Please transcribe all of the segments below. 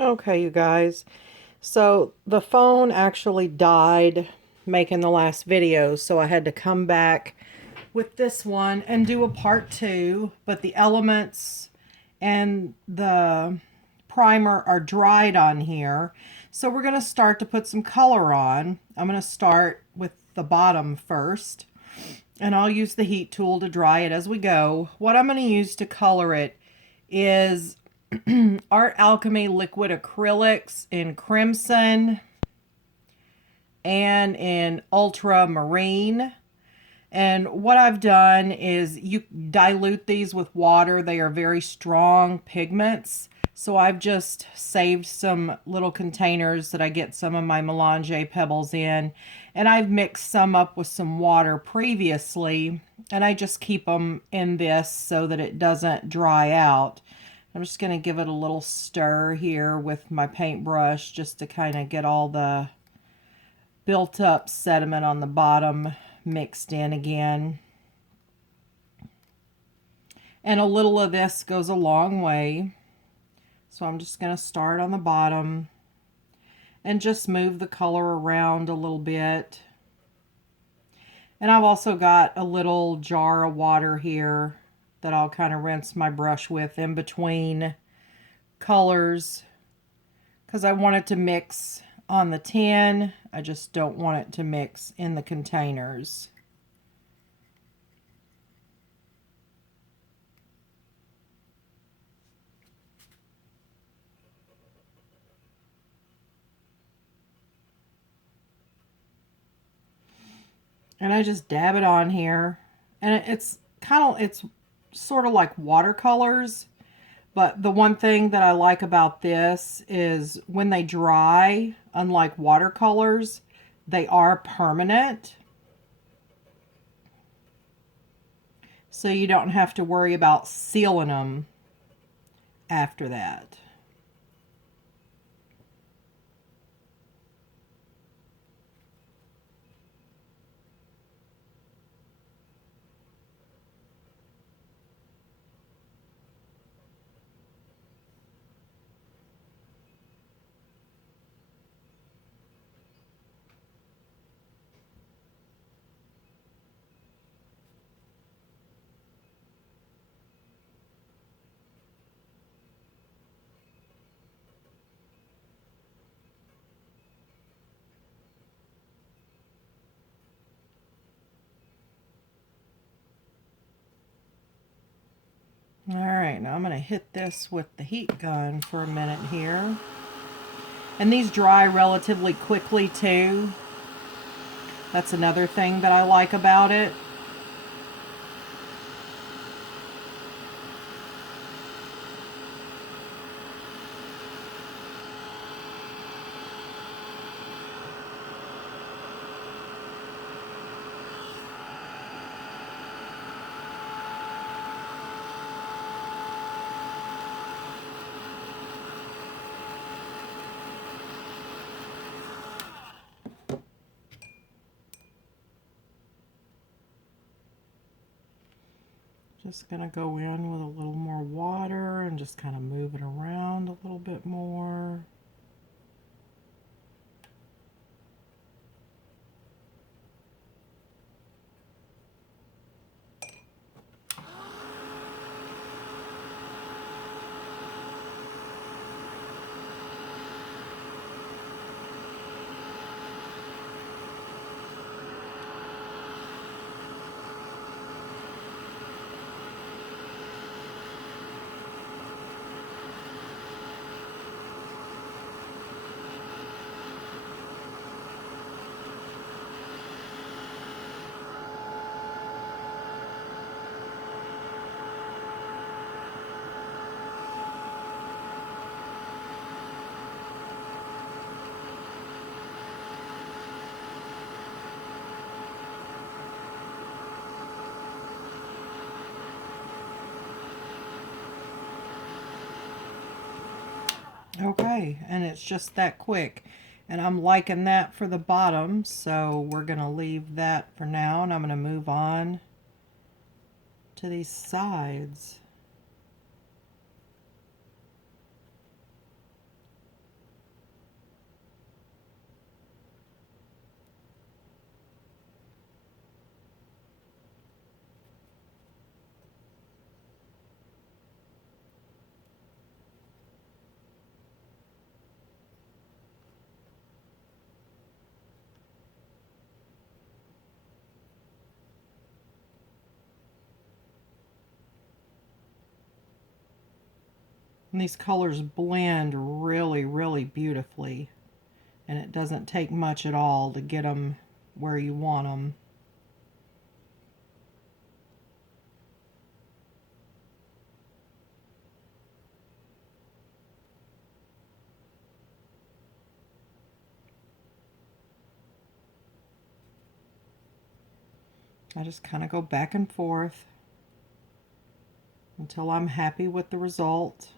Okay, you guys. So the phone actually died making the last video, so I had to come back with this one and do a part two, but the elements and the primer are dried on here. So we're going to start to put some color on. I'm going to start with the bottom first, and I'll use the heat tool to dry it as we go. What I'm going to use to color it is Art Alchemy Liquid acrylics in crimson and in ultramarine. And what I've done is you dilute these with water. They are very strong pigments. So I've just saved some little containers that I get some of my melange pebbles in. And I've mixed some up with some water previously. And I just keep them in this so that it doesn't dry out. I'm just going to give it a little stir here with my paintbrush just to kind of get all the built up sediment on the bottom mixed in again. And a little of this goes a long way. So I'm just going to start on the bottom and just move the color around a little bit. And I've also got a little jar of water here that I'll kind of rinse my brush with in between colors because I want it to mix on the tin. I just don't want it to mix in the containers. And I just dab it on here. And it's sort of like watercolors. But the one thing that I like about this is when they dry, unlike watercolors, they are permanent. So you don't have to worry about sealing them after that. All right, now I'm going to hit this with the heat gun for a minute here. And these dry relatively quickly too. That's another thing that I like about it. Just going to go in with a little more water and just kind of move it around a little bit more. Okay, and it's just that quick. And I'm liking that for the bottom, so we're going to leave that for now, and I'm going to move on to these sides. And these colors blend really, really beautifully. And it doesn't take much at all to get them where you want them. I just kind of go back and forth until I'm happy with the result.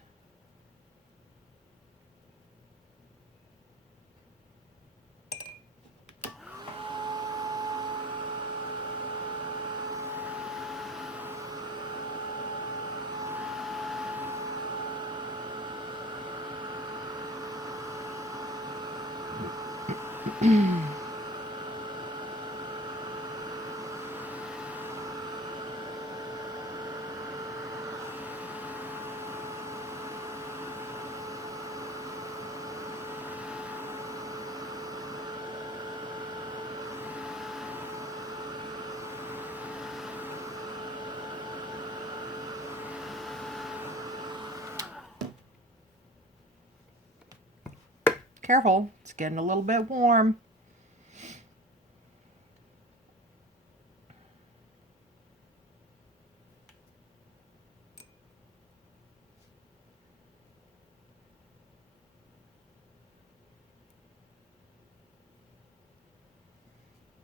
Careful, it's getting a little bit warm.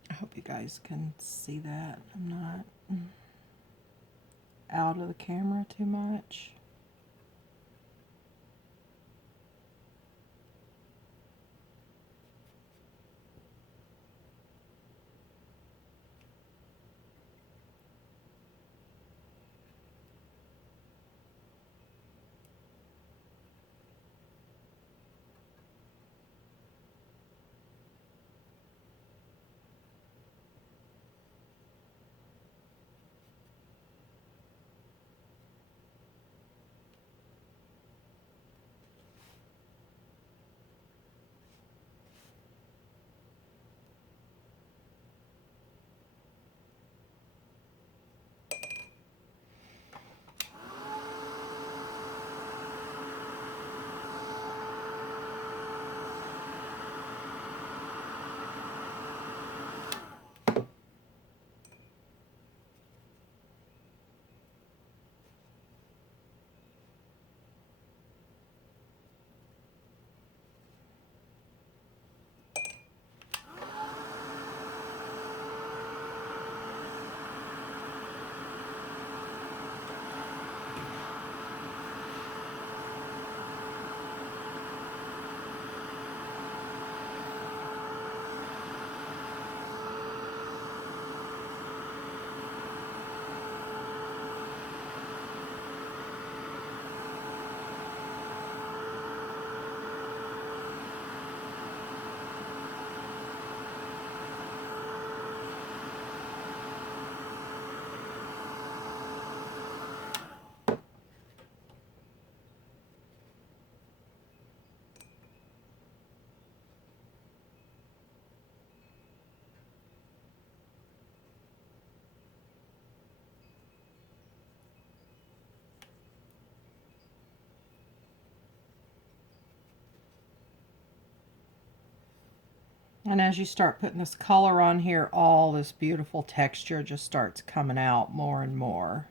I hope you guys can see that. I'm not out of the camera too much. And as you start putting this color on here, all this beautiful texture just starts coming out more and more.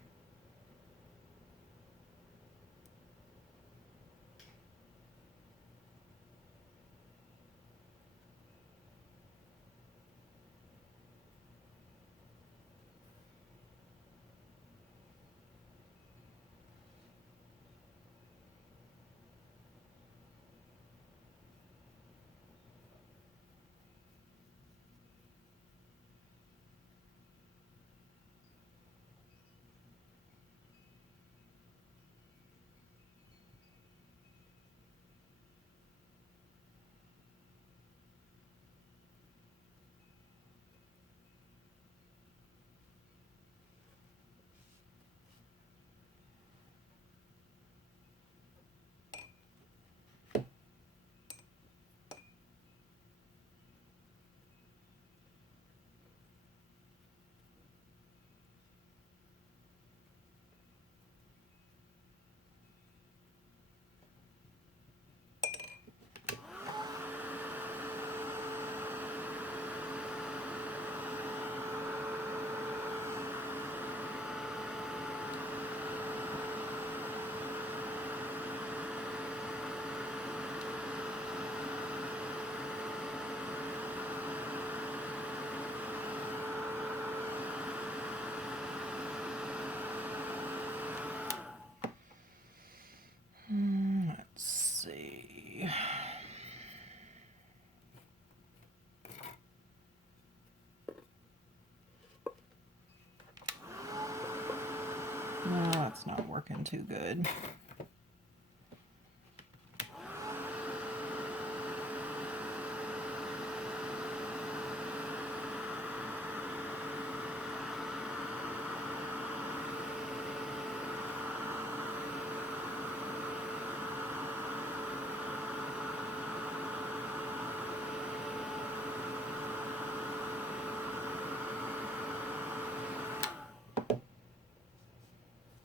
not working too good.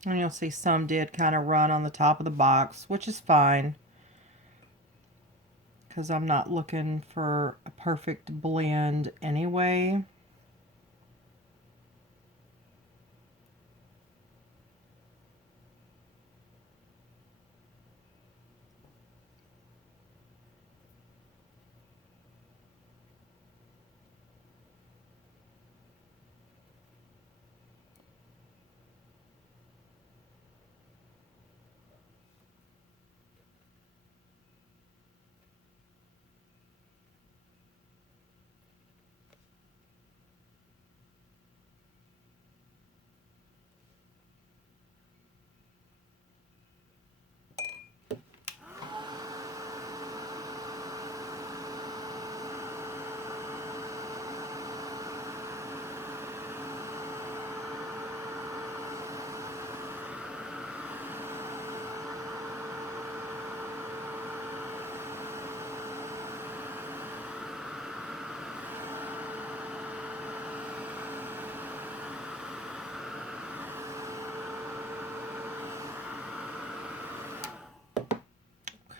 And you'll see some did kind of run on the top of the box, which is fine, because I'm not looking for a perfect blend anyway.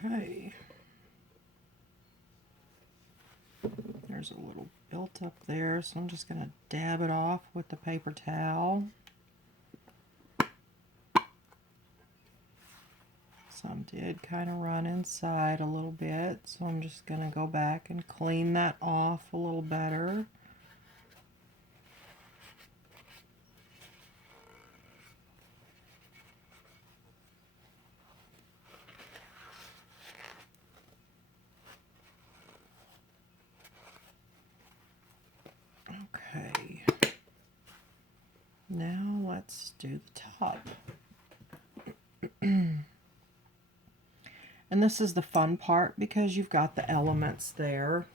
Okay. There's a little built up there, so I'm just going to dab it off with the paper towel. Some did kind of run inside a little bit, so I'm just going to go back and clean that off a little better. Okay, now let's do the top. And this is the fun part because you've got the elements there.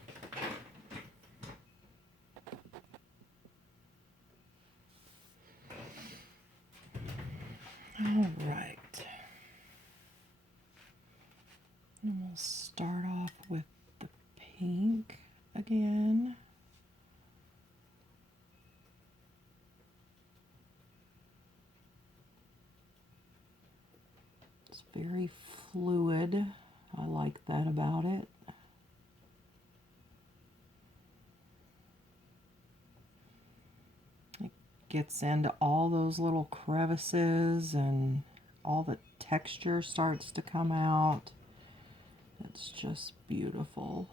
All right. And we'll start off with the pink again. It's very fluid. I like that about it. It gets into all those little crevices and all the texture starts to come out. It's just beautiful.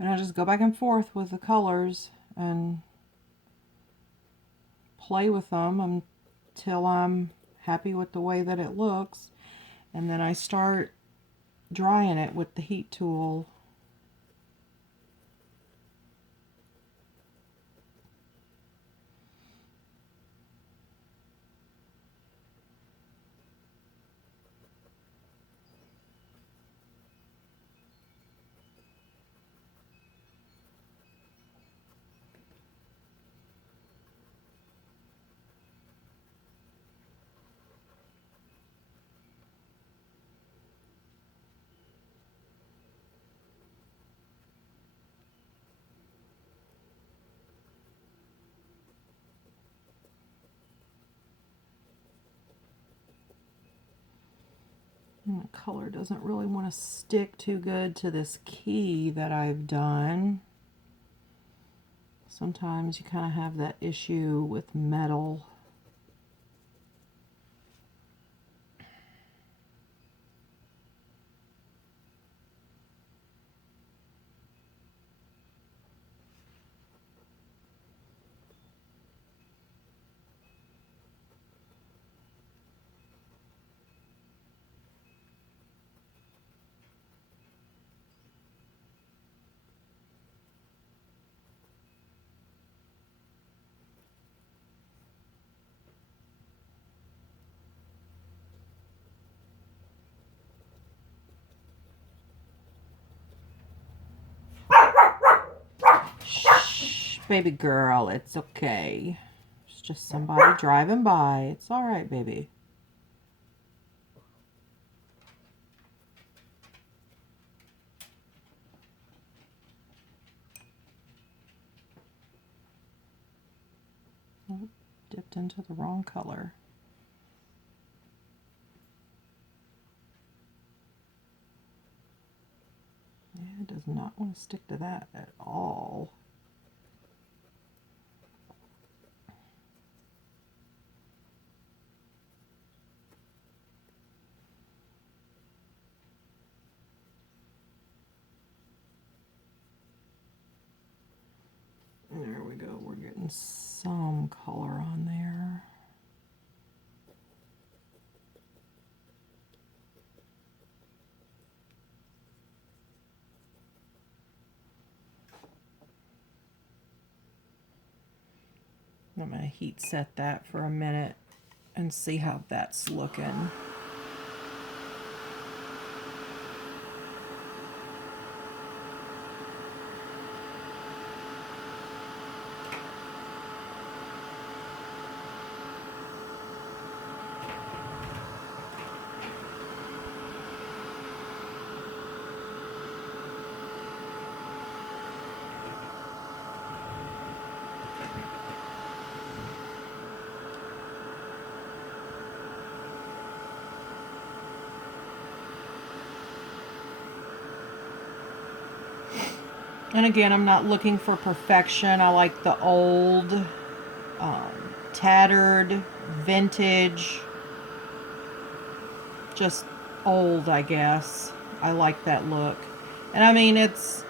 And I just go back and forth with the colors and play with them until I'm happy with the way that it looks. And then I start drying it with the heat tool. And the color doesn't really want to stick too good to this key that I've done. Sometimes you kind of have that issue with metal. baby girl. It's okay. It's just somebody driving by. It's all right, baby. Oh, dipped into the wrong color. Yeah, it does not want to stick to that at all. There we go. We're getting some color on there. I'm going to heat set that for a minute and see how that's looking. And again, I'm not looking for perfection. I like the old, tattered, vintage, just old, I guess. I like that look. And I mean, it's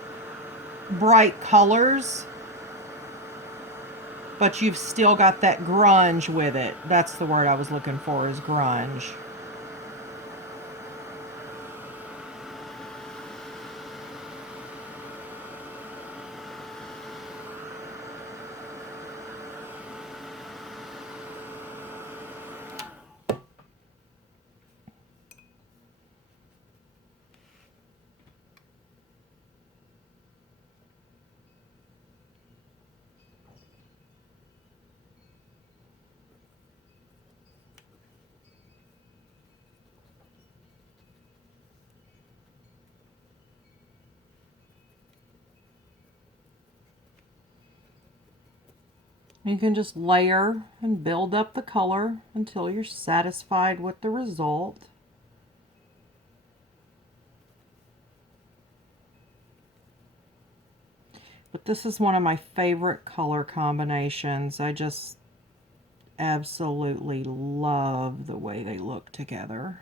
bright colors, but you've still got that grunge with it. That's the word I was looking for, is grunge. You can just layer and build up the color until you're satisfied with the result. But this is one of my favorite color combinations. I just absolutely love the way they look together.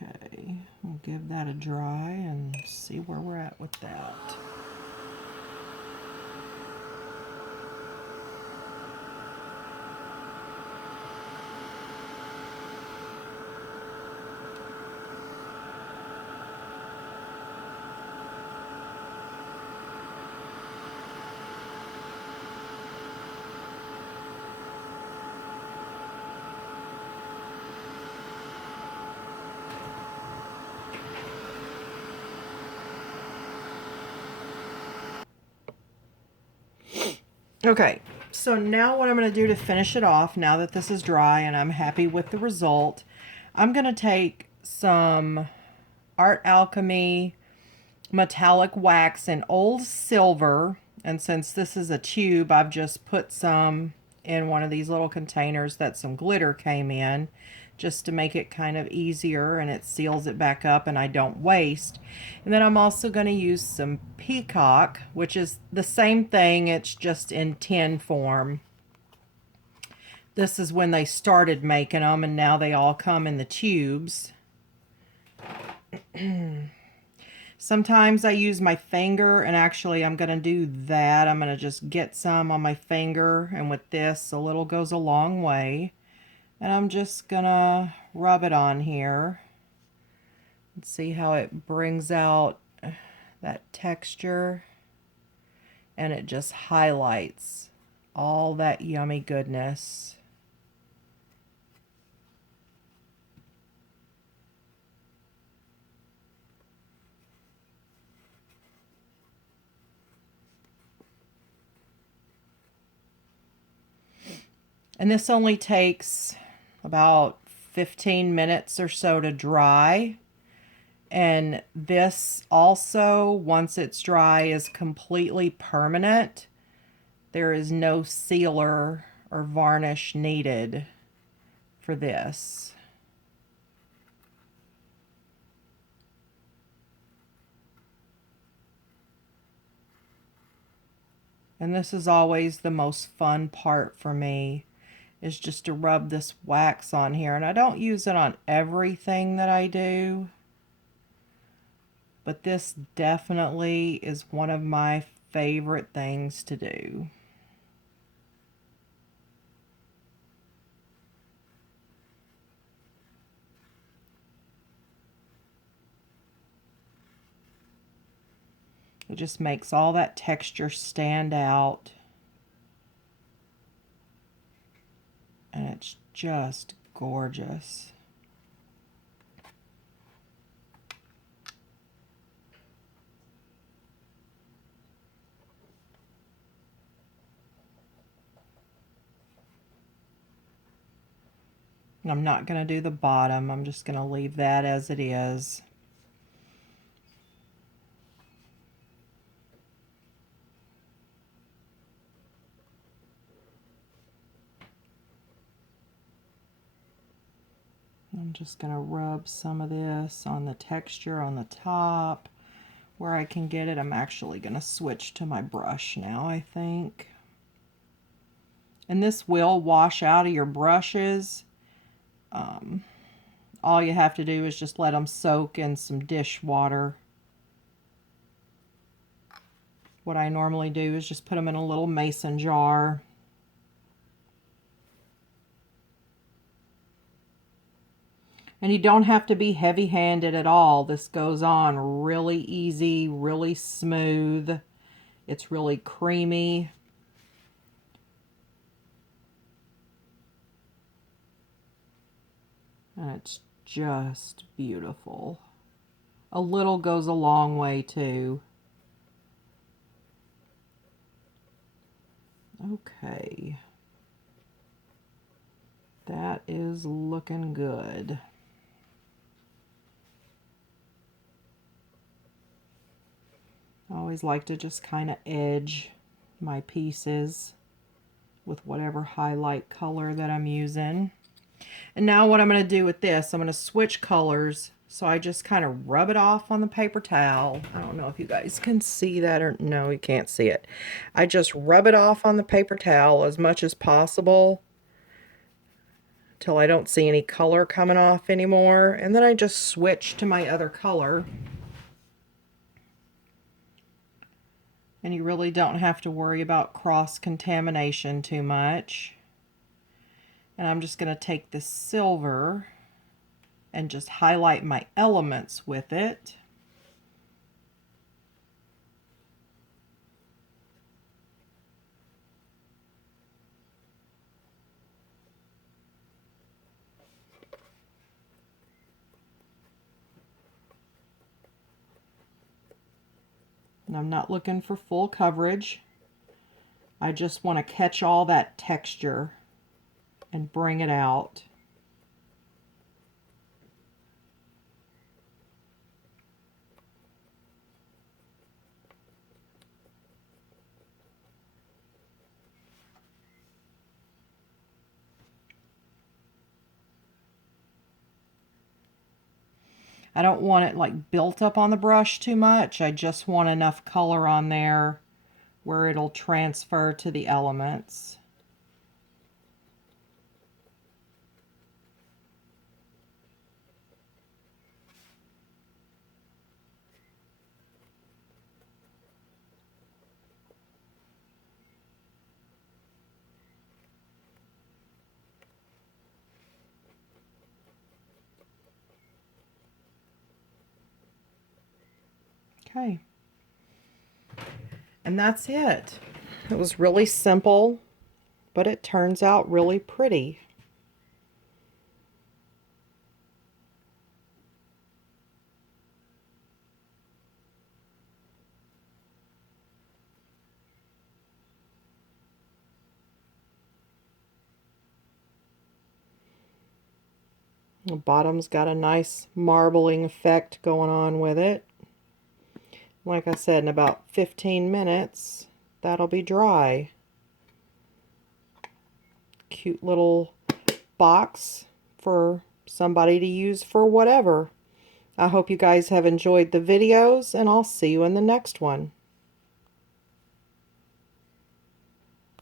Okay, we'll give that a dry and see where we're at with that. Okay, so now what I'm going to do to finish it off, now that this is dry and I'm happy with the result, I'm going to take some Art Alchemy metallic wax in old silver, and since this is a tube, I've just put some in one of these little containers that some glitter came in, just to make it kind of easier, and it seals it back up and I don't waste. And then I'm also going to use some peacock, which is the same thing, it's just in tin form. This is when they started making them, and now they all come in the tubes. Sometimes I use my finger, and actually I'm going to do that. I'm going to just get some on my finger, and with this, a little goes a long way. And I'm just going to rub it on here. And see how it brings out that texture, and it just highlights all that yummy goodness. And this only takes about 15 minutes or so to dry. And this also, once it's dry, is completely permanent. There is no sealer or varnish needed for this. And this is always the most fun part for me, is just to rub this wax on here. And I don't use it on everything that I do, but this definitely is one of my favorite things to do. It just makes all that texture stand out. And it's just gorgeous. And I'm not going to do the bottom. I'm just going to leave that as it is. I'm just going to rub some of this on the texture on the top where I can get it. I'm actually going to switch to my brush now, I think. And this will wash out of your brushes. All you have to do is just let them soak in some dish water. What I normally do is just put them in a little mason jar. And you don't have to be heavy-handed at all. This goes on really easy, really smooth. It's really creamy. And it's just beautiful. A little goes a long way too. Okay. That is looking good. I always like to just kind of edge my pieces with whatever highlight color that I'm using. And now what I'm going to do with this, I'm going to switch colors. So I just kind of rub it off on the paper towel. I don't know if you guys can see that, or no, you can't see it. I just rub it off on the paper towel as much as possible till I don't see any color coming off anymore. And then I just switch to my other color. And you really don't have to worry about cross-contamination too much. And I'm just going to take this silver and just highlight my elements with it. And I'm not looking for full coverage. I just want to catch all that texture and bring it out. I don't want it like built up on the brush too much. I just want enough color on there where it'll transfer to the elements. Okay. And that's it. It was really simple, but it turns out really pretty. The bottom's got a nice marbling effect going on with it. Like I said, in about 15 minutes, that'll be dry. Cute little box for somebody to use for whatever. I hope you guys have enjoyed the videos, and I'll see you in the next one.